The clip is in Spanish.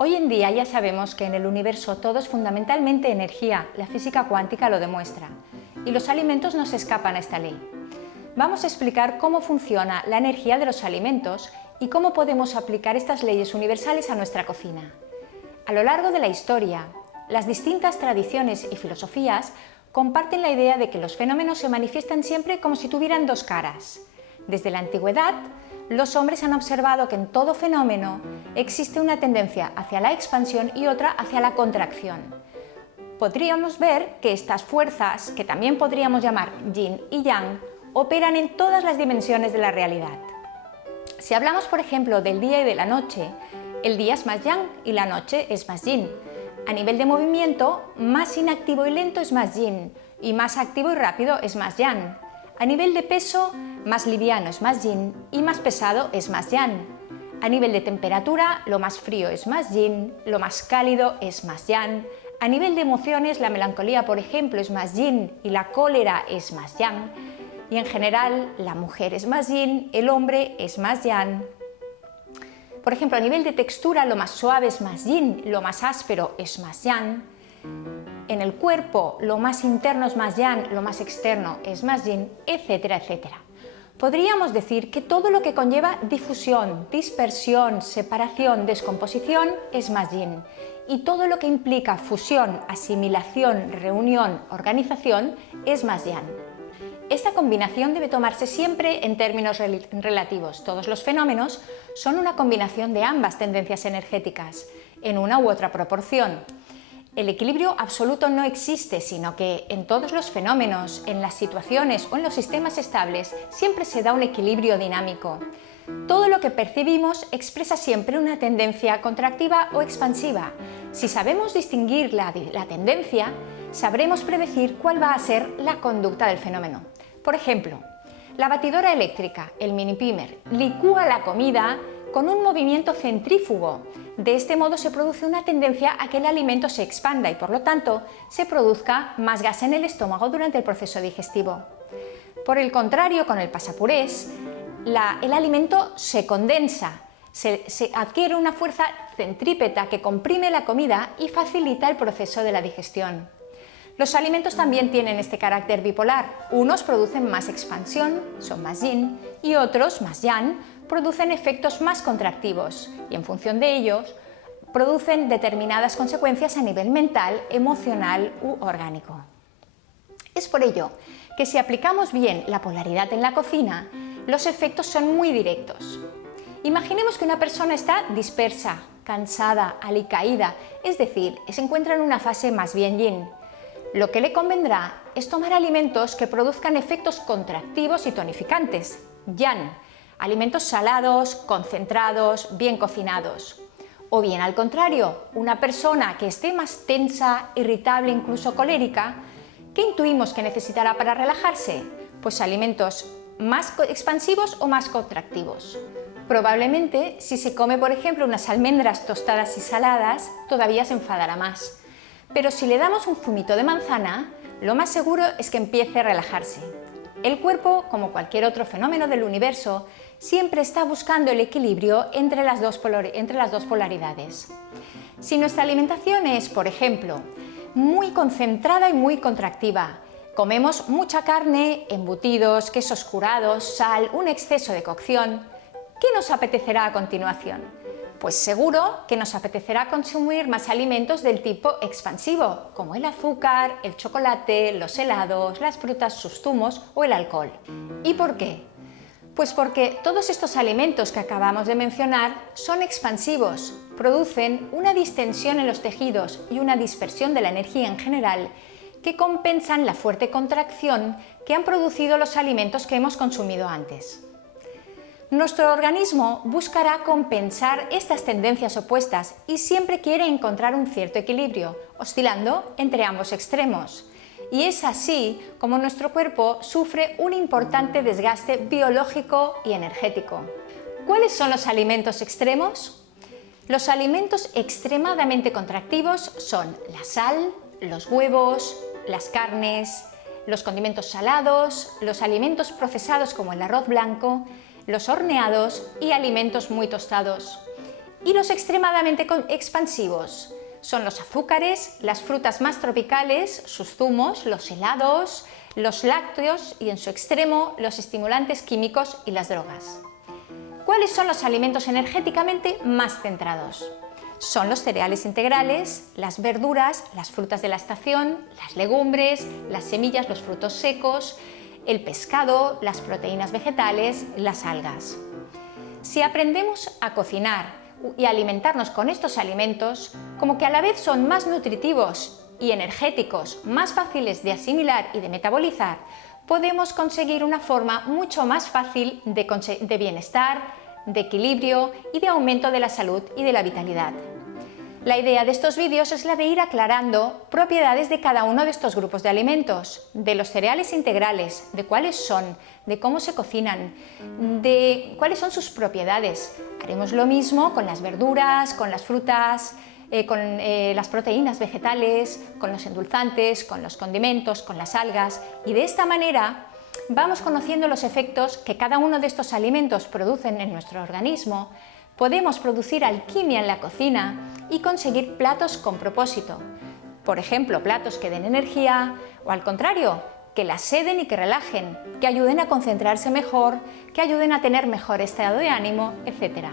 Hoy en día ya sabemos que en el universo todo es fundamentalmente energía, la física cuántica lo demuestra, y los alimentos no se escapan a esta ley. Vamos a explicar cómo funciona la energía de los alimentos y cómo podemos aplicar estas leyes universales a nuestra cocina. A lo largo de la historia, las distintas tradiciones y filosofías comparten la idea de que los fenómenos se manifiestan siempre como si tuvieran dos caras. Desde la antigüedad, los hombres han observado que en todo fenómeno existe una tendencia hacia la expansión y otra hacia la contracción. Podríamos ver que estas fuerzas, que también podríamos llamar yin y yang, operan en todas las dimensiones de la realidad. Si hablamos, por ejemplo, del día y de la noche, el día es más yang y la noche es más yin. A nivel de movimiento, más inactivo y lento es más yin, y más activo y rápido es más yang. A nivel de peso, más liviano es más yin y más pesado es más yang. A nivel de temperatura, lo más frío es más yin, lo más cálido es más yang. A nivel de emociones, la melancolía, por ejemplo, es más yin y la cólera es más yang. Y en general, la mujer es más yin, el hombre es más yang. Por ejemplo, a nivel de textura, lo más suave es más yin, lo más áspero es más yang. En el cuerpo, lo más interno es más yang, lo más externo es más yin, etcétera, etcétera. Podríamos decir que todo lo que conlleva difusión, dispersión, separación, descomposición es más yin, y todo lo que implica fusión, asimilación, reunión, organización es más yang. Esta combinación debe tomarse siempre en términos relativos. Todos los fenómenos son una combinación de ambas tendencias energéticas, en una u otra proporción. El equilibrio absoluto no existe, sino que en todos los fenómenos, en las situaciones o en los sistemas estables, siempre se da un equilibrio dinámico. Todo lo que percibimos expresa siempre una tendencia contractiva o expansiva. Si sabemos distinguir la tendencia, sabremos predecir cuál va a ser la conducta del fenómeno. Por ejemplo, la batidora eléctrica, el mini pimer, licúa la comida con un movimiento centrífugo. De este modo se produce una tendencia a que el alimento se expanda y, por lo tanto, se produzca más gas en el estómago durante el proceso digestivo. Por el contrario, con el pasapurés, el alimento se condensa, se adquiere una fuerza centrípeta que comprime la comida y facilita el proceso de la digestión. Los alimentos también tienen este carácter bipolar. Unos producen más expansión, son más yin, y otros, más yang, producen efectos más contractivos y, en función de ellos, producen determinadas consecuencias a nivel mental, emocional u orgánico. Es por ello que si aplicamos bien la polaridad en la cocina, los efectos son muy directos. Imaginemos que una persona está dispersa, cansada, alicaída, es decir, se encuentra en una fase más bien yin. Lo que le convendrá es tomar alimentos que produzcan efectos contractivos y tonificantes, yang, alimentos salados, concentrados, bien cocinados. O bien al contrario, una persona que esté más tensa, irritable, incluso colérica, ¿qué intuimos que necesitará para relajarse? Pues alimentos más expansivos o más contractivos. Probablemente, si se come, por ejemplo, unas almendras tostadas y saladas, todavía se enfadará más. Pero si le damos un zumito de manzana, lo más seguro es que empiece a relajarse. El cuerpo, como cualquier otro fenómeno del universo, siempre está buscando el equilibrio entre las dos polaridades. Si nuestra alimentación es, por ejemplo, muy concentrada y muy contractiva, comemos mucha carne, embutidos, quesos curados, sal, un exceso de cocción, ¿qué nos apetecerá a continuación? Pues seguro que nos apetecerá consumir más alimentos del tipo expansivo, como el azúcar, el chocolate, los helados, las frutas, sus zumos o el alcohol. ¿Y por qué? Pues porque todos estos alimentos que acabamos de mencionar son expansivos, producen una distensión en los tejidos y una dispersión de la energía en general que compensan la fuerte contracción que han producido los alimentos que hemos consumido antes. Nuestro organismo buscará compensar estas tendencias opuestas y siempre quiere encontrar un cierto equilibrio, oscilando entre ambos extremos. Y es así como nuestro cuerpo sufre un importante desgaste biológico y energético. ¿Cuáles son los alimentos extremos? Los alimentos extremadamente contractivos son la sal, los huevos, las carnes, los condimentos salados, los alimentos procesados como el arroz blanco, los horneados y alimentos muy tostados. Y los extremadamente expansivos son los azúcares, las frutas más tropicales, sus zumos, los helados, los lácteos y, en su extremo, los estimulantes químicos y las drogas. ¿Cuáles son los alimentos energéticamente más centrados? Son los cereales integrales, las verduras, las frutas de la estación, las legumbres, las semillas, los frutos secos, el pescado, las proteínas vegetales, las algas. Si aprendemos a cocinar y alimentarnos con estos alimentos, como que a la vez son más nutritivos y energéticos, más fáciles de asimilar y de metabolizar, podemos conseguir una forma mucho más fácil de bienestar, de equilibrio y de aumento de la salud y de la vitalidad. La idea de estos vídeos es la de ir aclarando propiedades de cada uno de estos grupos de alimentos, de los cereales integrales, de cuáles son, de cómo se cocinan, de cuáles son sus propiedades. Haremos lo mismo con las verduras, con las frutas, con las proteínas vegetales, con los endulzantes, con los condimentos, con las algas, y de esta manera vamos conociendo los efectos que cada uno de estos alimentos producen en nuestro organismo. Podemos producir alquimia en la cocina y conseguir platos con propósito. Por ejemplo, platos que den energía o, al contrario, que la seden y que relajen, que ayuden a concentrarse mejor, que ayuden a tener mejor estado de ánimo, etc.